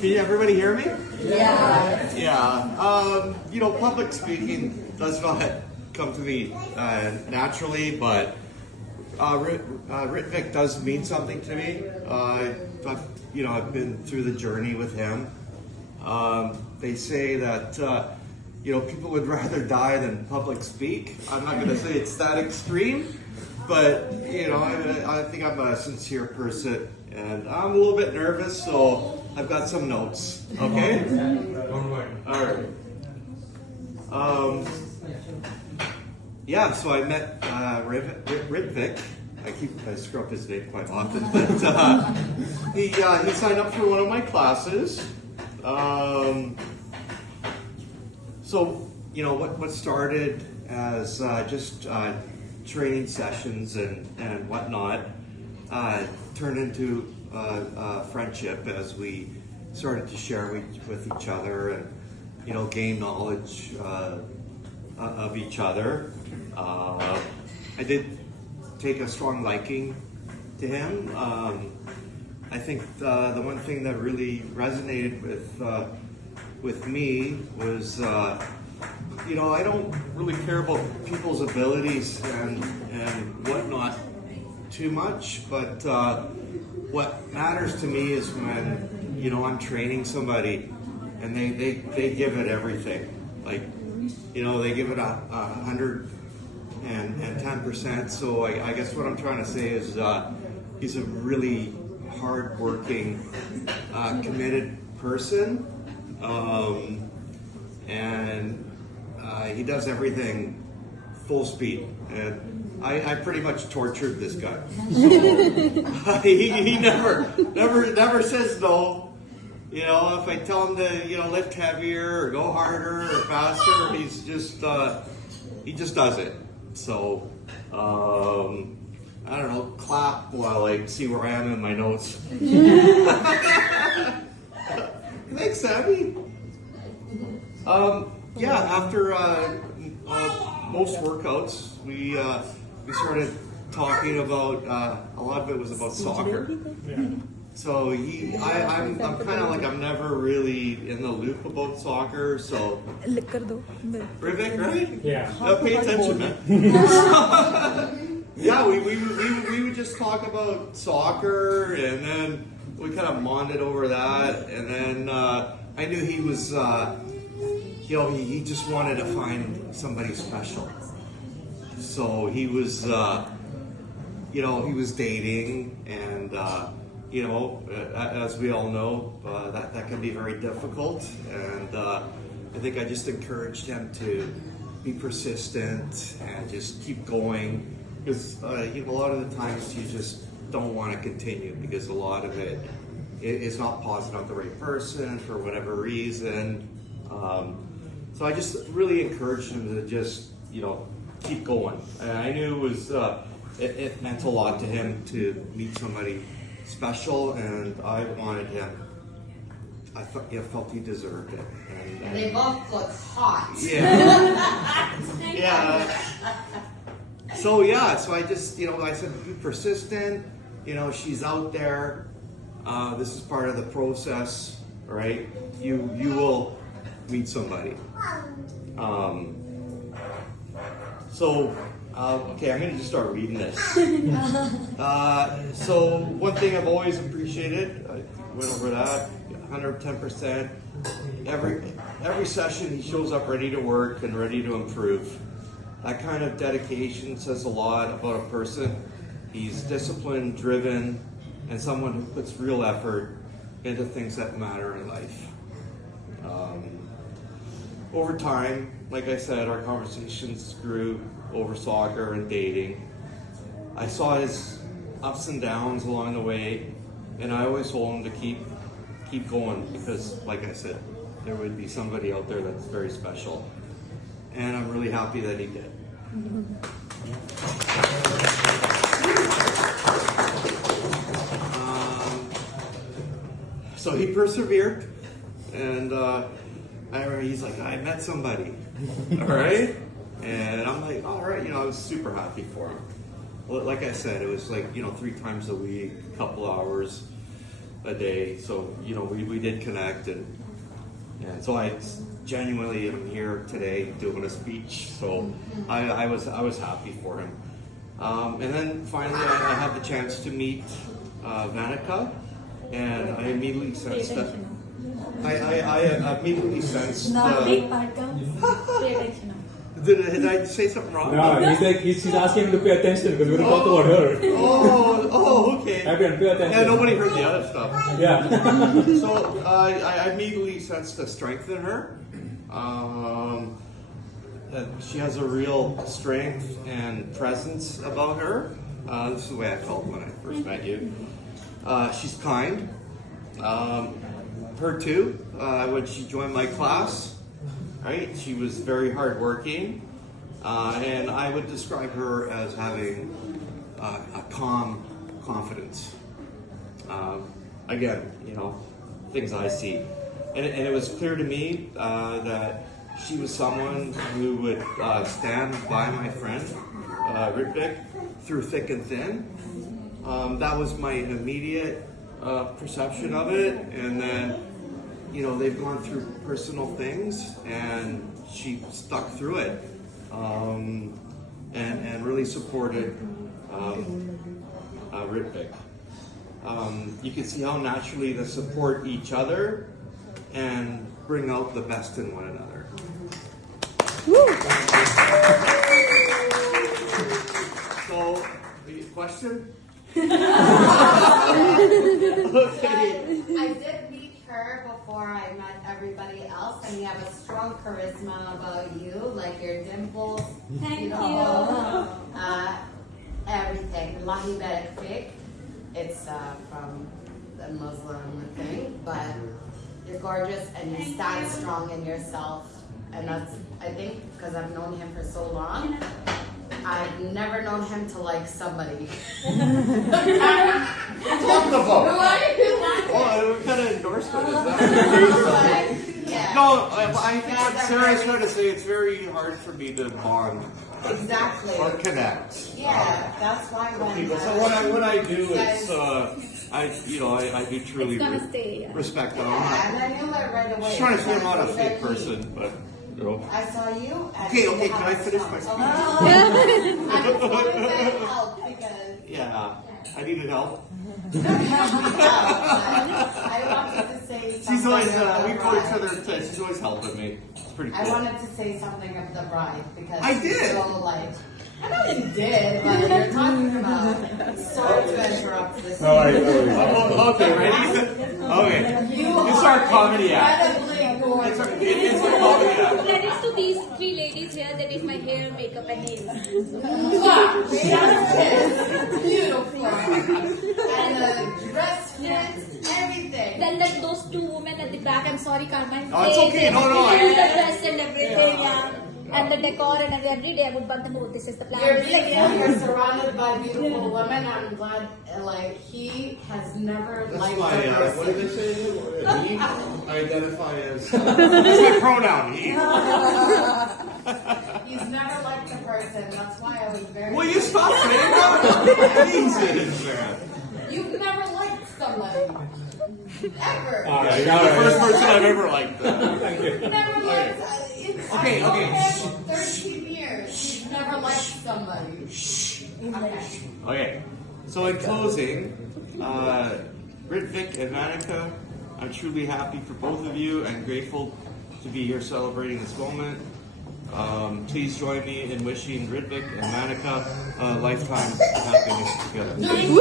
Can everybody hear me? Yeah. Yeah. Public speaking does not come to me naturally, but Ritvik does mean something to me. I've been through the journey with him. They say that people would rather die than public speak. I'm not going to say it's that extreme, but I think I'm a sincere person, and I'm a little bit nervous, so I've got some notes. Okay. All right. So I met Ritvik. I screw up his name quite often, but he signed up for one of my classes. What started as just training sessions and whatnot turned into friendship as we started to share with each other and gain knowledge of each other. I did take a strong liking to him. I think the one thing that really resonated with me was I don't really care about people's abilities and whatnot too much, but what matters to me is when I'm training somebody and they give it everything. Like they give it 110%. So I guess what I'm trying to say is he's a really hard-working, committed person, and he does everything full speed. And I pretty much tortured this guy. So, he never says no. If I tell him to lift heavier or go harder or faster, he just does it. So I don't know, clap while I see where I am in my notes. Thanks, Sammy. After most workouts, we started talking about a lot of it was about soccer. Yeah. So I'm kind of like I'm never really in the loop about soccer. So Ritvik, right? Yeah. Pay attention, man. We would just talk about soccer, and then we kind of bonded over that, and then I knew he was, he just wanted to find somebody special. So he was, he was dating, and as we all know, that can be very difficult, and I think I just encouraged him to be persistent and just keep going, because a lot of the times you just don't want to continue because a lot of it is not positive, not the right person for whatever reason. So I just really encouraged him to just keep going. And I knew it was it meant a lot to him to meet somebody special, and I wanted him. I felt he deserved it. And they both look hot. Yeah. Yeah. So I just, I said, be persistent. She's out there. This is part of the process, right? You will meet somebody. Okay, I'm going to just start reading this. So one thing I've always appreciated, I went over that, 110%. Every session he shows up ready to work and ready to improve. That kind of dedication says a lot about a person. He's disciplined, driven, and someone who puts real effort into things that matter in life. Over time, like I said, our conversations grew over soccer and dating. I saw his ups and downs along the way, and I always told him to keep going, because, like I said, there would be somebody out there that's very special. And I'm really happy that he did. So he persevered, and he's like, I met somebody, all right? And I'm like, all right, I was super happy for him. Like I said, it was like, 3 times a week, a couple hours. a day. So we did connect, and so I genuinely am here today doing a speech. So I was happy for him. And then finally, I had the chance to meet Vanica, and I immediately sensed that. I immediately sensed. Not a big part counts. Pay attention now. Did I say something wrong? No, he's asking him to pay attention because we're going to talk about her. Oh, okay. Everyone, pay attention. Yeah, nobody heard the other stuff. Yeah. So I immediately sensed a strength in her. She has a real strength and presence about her. This is the way I felt when I first met you. She's kind. Her too. When she joined my class, right? She was very hardworking, and I would describe her as having a calm confidence. Again, things I see, and it was clear to me that she was someone who would stand by my friend Ritvik through thick and thin. That was my immediate perception of it, and then they've gone through personal things, and she stuck through it, and really supported Ritvik. You can see how naturally they support each other and bring out the best in one another. So, question? Okay. I did meet her before I met everybody else, and you have a strong charisma about you, like your dimples. Thank you. Everything. Lahi Barak, it's from the Muslim thing, but you're gorgeous and you stand strong in yourself. And that's, I think, because I've known him for so long, I've never known him to like somebody. Talking about? What kind of endorsement is that? Yeah. No, I think what Sarah's trying to say, it's very hard for me to bond Exactly. or connect. Yeah, that's why when People. So what I do is, I do truly It's gonna stay, yeah. respect them. Yeah, and I knew it right away. Just trying to say I'm not a Because fake he- person, but I saw you. And Okay, you can had I a finish song. my speech? I just wanted to help because yeah, I needed help. I wanted to say something. She's always, of we the call each bride. other, she's always helping me. It's pretty cool. I wanted to say something of the bride because I she's did. so like. I know you did, but you're talking about. Sorry to interrupt this. Okay, ready? Okay. You It's our are comedy act. incredibly gorgeous. It's a comedy act. Credits to these three ladies here. That is my hair, makeup, and nails. Wow, yes, beautiful. And the dress fits, everything. Then those two women at the back. I'm sorry, Carmine. Oh, it's okay. No, The dress and everything, yeah. And the decor and every day I would bug them. Oh, this is the plan. You're beautiful. You're surrounded by beautiful women. I'm glad. Like he has never That's liked my, a what did person. they say? He, I identify as, that's my pronoun, he. He's never liked a person. That's why I was very. Will you stop saying that? Jesus, man. You've never liked somebody. Ever. All right, You're all the right. first person I've ever liked. Thank you. Never liked. Okay, I've okay. known him 13 years. He's never liked somebody. Okay. Okay, so in closing, Ritvik and Vanica, I'm truly happy for both of you and grateful to be here celebrating this moment. Please join me in wishing Ritvik and Vanica a lifetime happiness together. Woo!